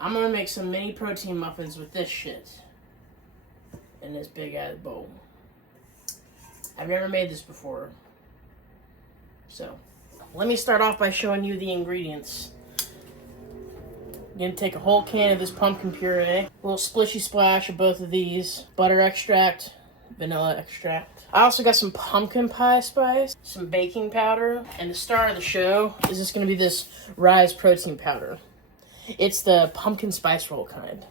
I'm gonna make some mini protein muffins with this shit in this big ass bowl. I've never made this before. So, let me start off by showing you the ingredients. You're gonna take a whole can of this pumpkin puree, a little splishy splash of both of these, butter extract, vanilla extract. I also got some pumpkin pie spice, some baking powder, and the star of the show is just gonna be this Ryse protein powder. It's the pumpkin spice roll kind.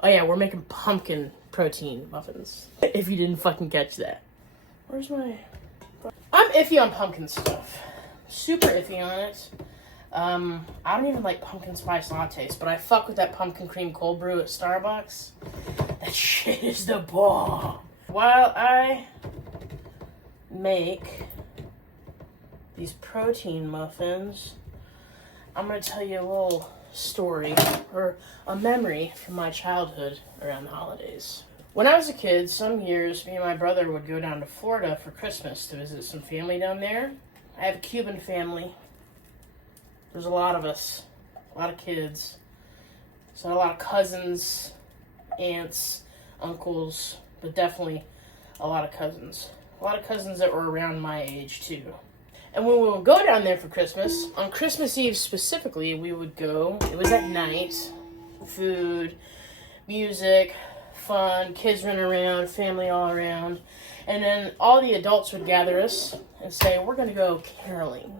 Oh yeah, we're making pumpkin protein muffins. If you didn't fucking catch that. Where's my... I'm iffy on pumpkin stuff. Super iffy on it. I don't even like pumpkin spice lattes, but I fuck with that pumpkin cream cold brew at Starbucks. That shit is the bomb. While I make these protein muffins, I'm going to tell you a little story, or a memory from my childhood around the holidays. When I was a kid, some years, me and my brother would go down to Florida for Christmas to visit some family down there. I have a Cuban family. There's a lot of us, a lot of kids. So a lot of cousins, aunts, uncles, but definitely a lot of cousins. A lot of cousins that were around my age too. And when we would go down there for Christmas, on Christmas Eve specifically, we would go, it was at night, food, music, fun, kids running around, family all around. And then all the adults would gather us and say, we're going to go caroling.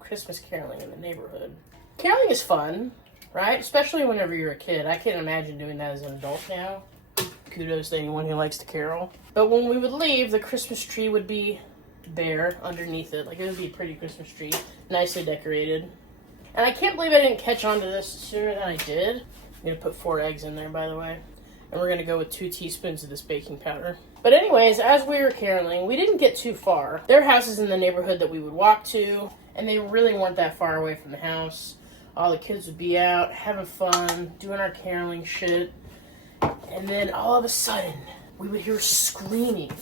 Christmas caroling in the neighborhood. Caroling is fun, right? Especially whenever you're a kid. I can't imagine doing that as an adult now. Kudos to anyone who likes to carol. But when we would leave, the Christmas tree would be bare underneath it. Like, it would be a pretty Christmas tree, nicely decorated. And I can't believe I didn't catch on to this sooner than I did. I'm going to put 4 eggs in there, by the way. And we're going to go with 2 teaspoons of this baking powder. But anyways, as we were caroling, we didn't get too far. There are houses in the neighborhood that we would walk to, and they really weren't that far away from the house. All the kids would be out, having fun, doing our caroling shit. And then all of a sudden, we would hear screaming.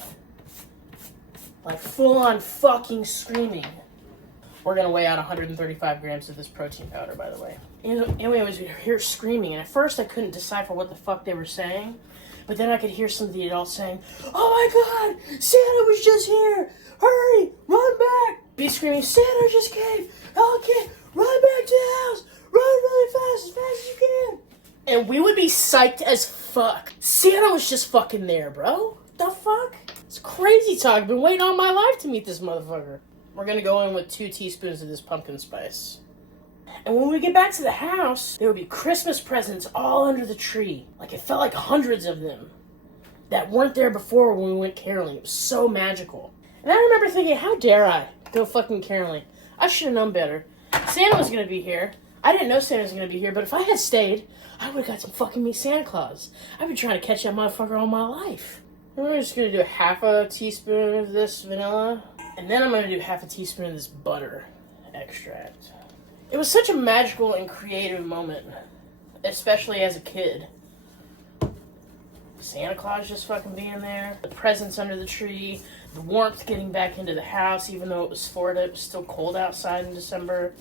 Like full-on fucking screaming. We're going to weigh out 135 grams of this protein powder, by the way. Anyways, we hear screaming, and at first I couldn't decipher what the fuck they were saying. But then I could hear some of the adults saying, oh my god, Santa was just here! Hurry, run back! Be screaming, Santa just came! Okay, run back to the house! Run really fast as you can! And we would be psyched as fuck. Santa was just fucking there, bro. The fuck? It's crazy talk. I've been waiting all my life to meet this motherfucker. We're gonna go in with 2 teaspoons of this pumpkin spice. And when we get back to the house, there would be Christmas presents all under the tree. Like, it felt like hundreds of them that weren't there before when we went caroling. It was so magical. And I remember thinking, how dare I go fucking caroling? I should have known better. Santa was gonna be here. I didn't know Santa was gonna be here, but if I had stayed, I would have got some fucking meet Santa Claus. I've been trying to catch that motherfucker all my life. We're just gonna do half a teaspoon of this vanilla. And then I'm gonna do half a teaspoon of this butter extract. It was such a magical and creative moment, especially as a kid. Santa Claus just fucking being there, the presents under the tree, the warmth getting back into the house, even though it was Florida, it was still cold outside in December.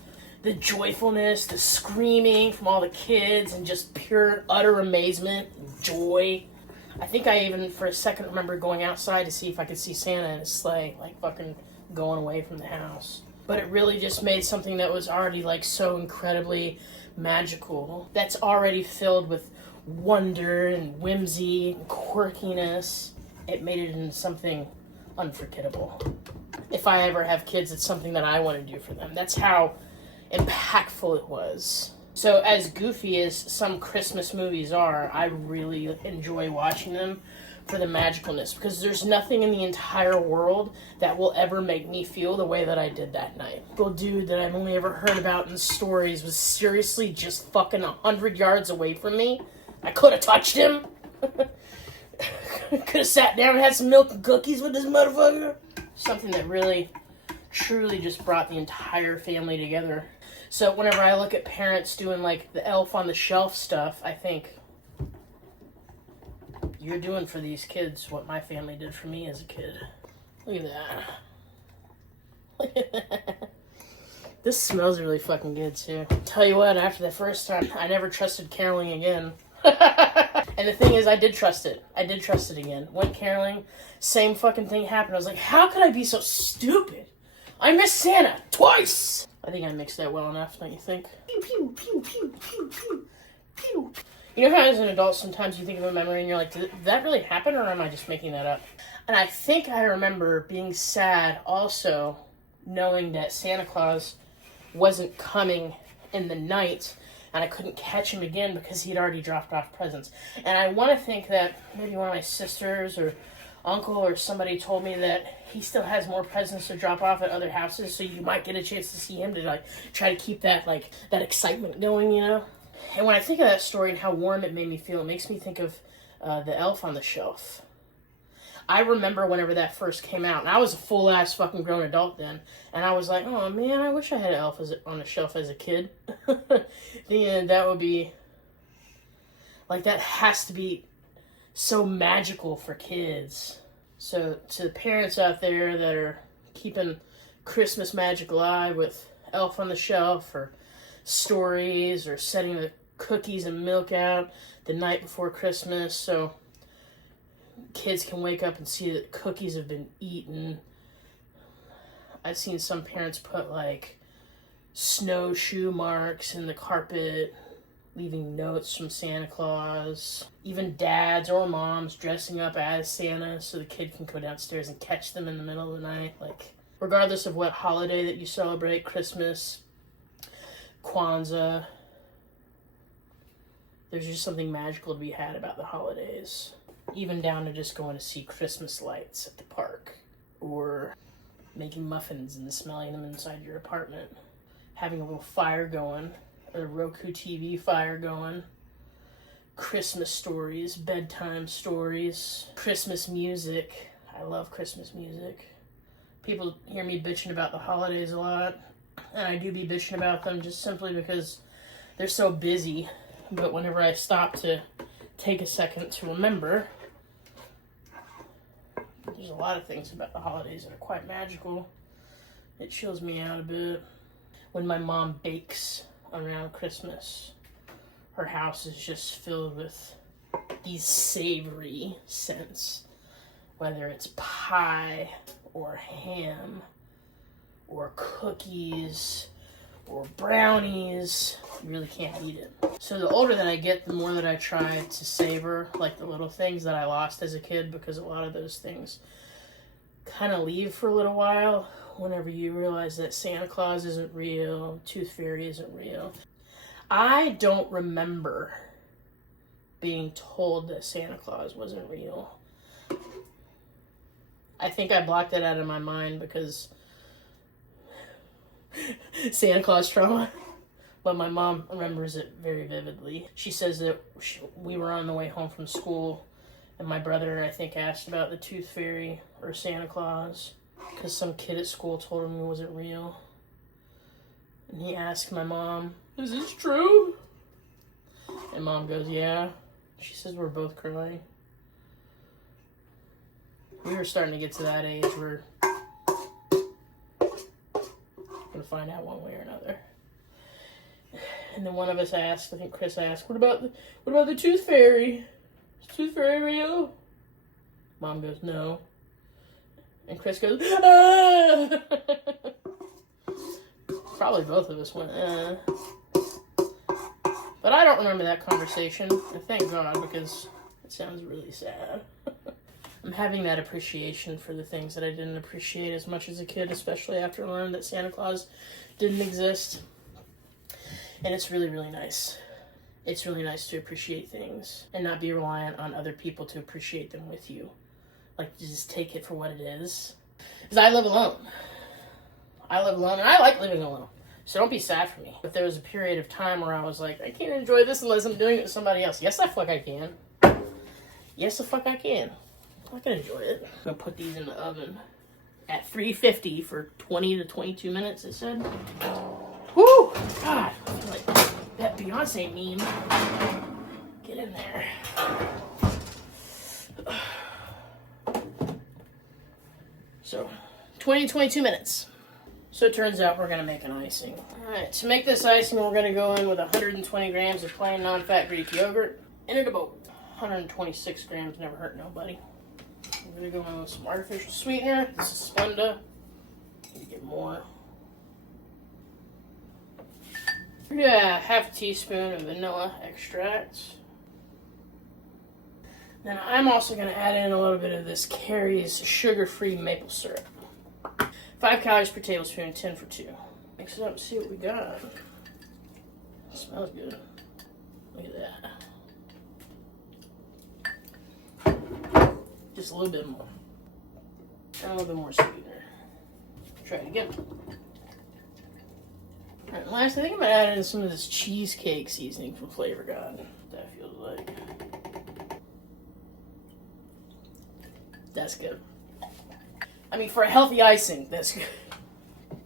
The joyfulness, the screaming from all the kids, and just pure, utter amazement, joy. I think I even, for a second, remember going outside to see if I could see Santa in his sleigh, like fucking going away from the house. But it really just made something that was already like so incredibly magical, that's already filled with wonder and whimsy and quirkiness. It made it into something unforgettable. If I ever have kids, it's something that I want to do for them. That's how impactful it was. So as goofy as some Christmas movies are, I really enjoy watching them for the magicalness, because there's nothing in the entire world that will ever make me feel the way that I did that night. Little dude that I've only ever heard about in stories was seriously just fucking 100 yards away from me. I could have touched him. Could have sat down and had some milk and cookies with this motherfucker. Something that really, truly just brought the entire family together. So whenever I look at parents doing like the elf on the shelf stuff, I think, you're doing for these kids what my family did for me as a kid. Look at that. Look at that. This smells really fucking good too. Tell you what, after the first time, I never trusted caroling again. And the thing is, I did trust it. I did trust it again. Went caroling, same fucking thing happened. I was like, how could I be so stupid? I missed Santa twice! I think I mixed that well enough, don't you think? Pew, pew, pew, pew, pew, pew, pew. You know how as an adult, sometimes you think of a memory and you're like, did that really happen, or am I just making that up? And I think I remember being sad also, knowing that Santa Claus wasn't coming in the night, and I couldn't catch him again because he'd already dropped off presents. And I want to think that maybe one of my sisters or uncle or somebody told me that he still has more presents to drop off at other houses, so you might get a chance to see him to like try to keep that like that excitement going, you know? And when I think of that story and how warm it made me feel, it makes me think of the Elf on the Shelf. I remember whenever that first came out, and I was a full-ass fucking grown adult then, and I was like, oh man, I wish I had an Elf on the Shelf as a kid. That would be, like, that has to be so magical for kids. So, to the parents out there that are keeping Christmas magic alive with Elf on the Shelf, or stories, or setting the cookies and milk out the night before Christmas, so kids can wake up and see that cookies have been eaten. I've seen some parents put like snowshoe marks in the carpet, leaving notes from Santa Claus. Even dads or moms dressing up as Santa so the kid can go downstairs and catch them in the middle of the night. Like, regardless of what holiday that you celebrate, Christmas, Kwanzaa, there's just something magical to be had about the holidays. Even down to just going to see Christmas lights at the park, or making muffins and smelling them inside your apartment, having a little fire going, a Roku TV fire going, Christmas stories, bedtime stories, Christmas music. I love Christmas music. People hear me bitching about the holidays a lot, and I do be bitching about them just simply because they're so busy. But whenever I stop to take a second to remember, there's a lot of things about the holidays that are quite magical. It chills me out a bit. When my mom bakes around Christmas, her house is just filled with these savory scents. Whether it's pie, or ham, or cookies, or brownies, you really can't beat it. So the older that I get, the more that I try to savor like the little things that I lost as a kid, because a lot of those things kind of leave for a little while whenever you realize that Santa Claus isn't real, Tooth Fairy isn't real. I don't remember being told that Santa Claus wasn't real. I think I blocked it out of my mind because Santa Claus trauma. But my mom remembers it very vividly. She says that we were on the way home from school, and my brother, I think, asked about the Tooth Fairy or Santa Claus because some kid at school told him he wasn't real. And he asked my mom, "Is this true?" And Mom goes, "Yeah." She says we're both crying. We were starting to get to that age where we're gonna find out one way or another. And then one of us asked, I think Chris asked, what about the Tooth Fairy? Is Tooth Fairy real? Mom goes, no. And Chris goes, ah! Probably both of us went, But I don't remember that conversation. And thank God, because it sounds really sad. I'm having that appreciation for the things that I didn't appreciate as much as a kid, especially after I learned that Santa Claus didn't exist. And it's really, really nice. It's really nice to appreciate things and not be reliant on other people to appreciate them with you. Like, just take it for what it is. Because I live alone. And I like living alone. So don't be sad for me. But there was a period of time where I was like, I can't enjoy this unless I'm doing it with somebody else. Yes, the fuck I can. Yes, the fuck I can. I can enjoy it. I'm going to put these in the oven at 350 for 20 to 22 minutes, it said. Woo! God, I feel like that Beyonce meme. Get in there. So, 20 to 22 minutes. So it turns out we're going to make an icing. Alright, to make this icing, we're going to go in with 120 grams of plain non-fat Greek yogurt in a bowl. 126 grams never hurt nobody. We're going to go in with some artificial sweetener. This is Splenda. Need to get more. Yeah, half a teaspoon of vanilla extract. Then I'm also going to add in a little bit of this Carrie's sugar-free maple syrup. 5 calories per tablespoon, 10 for 2. Mix it up and see what we got. It smells good. Look at that. Just a little bit more. And a little bit more sweetener. Try it again. Alright, last, I think I'm going to add in some of this cheesecake seasoning from Flavor God. What that feels like. That's good. I mean, for a healthy icing, that's good.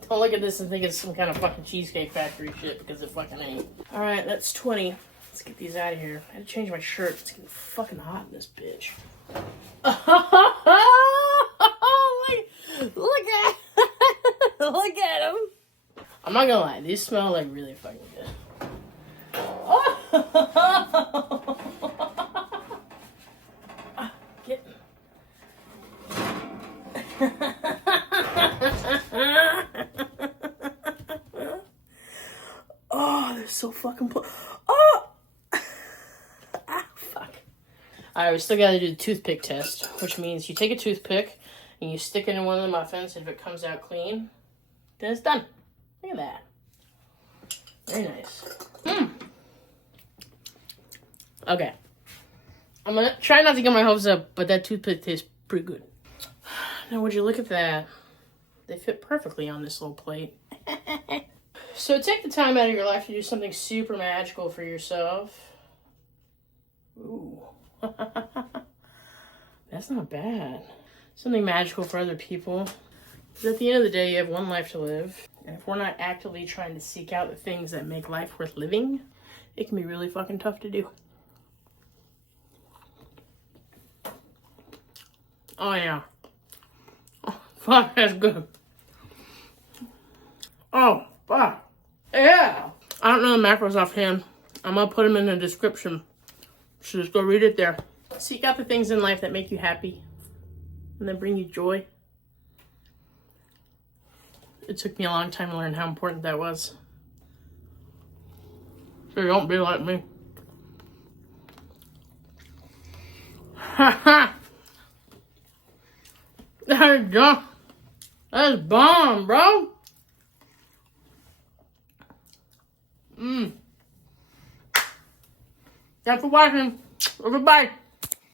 Don't look at this and think it's some kind of fucking Cheesecake Factory shit, because it fucking ain't. Alright, that's 20. Let's get these out of here. I had to change my shirt. It's getting fucking hot in this bitch. Look at look at them. I'm not gonna lie, these smell like really fucking good. Get. Oh, they're so fucking oh! Ah, fuck. Alright, we still gotta do the toothpick test, which means you take a toothpick and you stick it in one of the muffins, and if it comes out clean, then it's done. Look at that. Very nice. Okay. I'm gonna try not to get my hopes up, but that toothpick tastes pretty good. Now, would you look at that? They fit perfectly on this little plate. So take the time out of your life to do something super magical for yourself. Ooh. That's not bad. Something magical for other people. Because at the end of the day, you have one life to live. And if we're not actively trying to seek out the things that make life worth living, it can be really fucking tough to do. Oh, yeah. Oh, fuck, that's good. Oh, fuck. Yeah. I don't know the macros offhand. I'm going to put them in the description. So just go read it there. Seek out the things in life that make you happy and that bring you joy. It took me a long time to learn how important that was. So don't be like me. Ha ha! That is dumb. That is bomb, bro. Thanks for watching. Goodbye.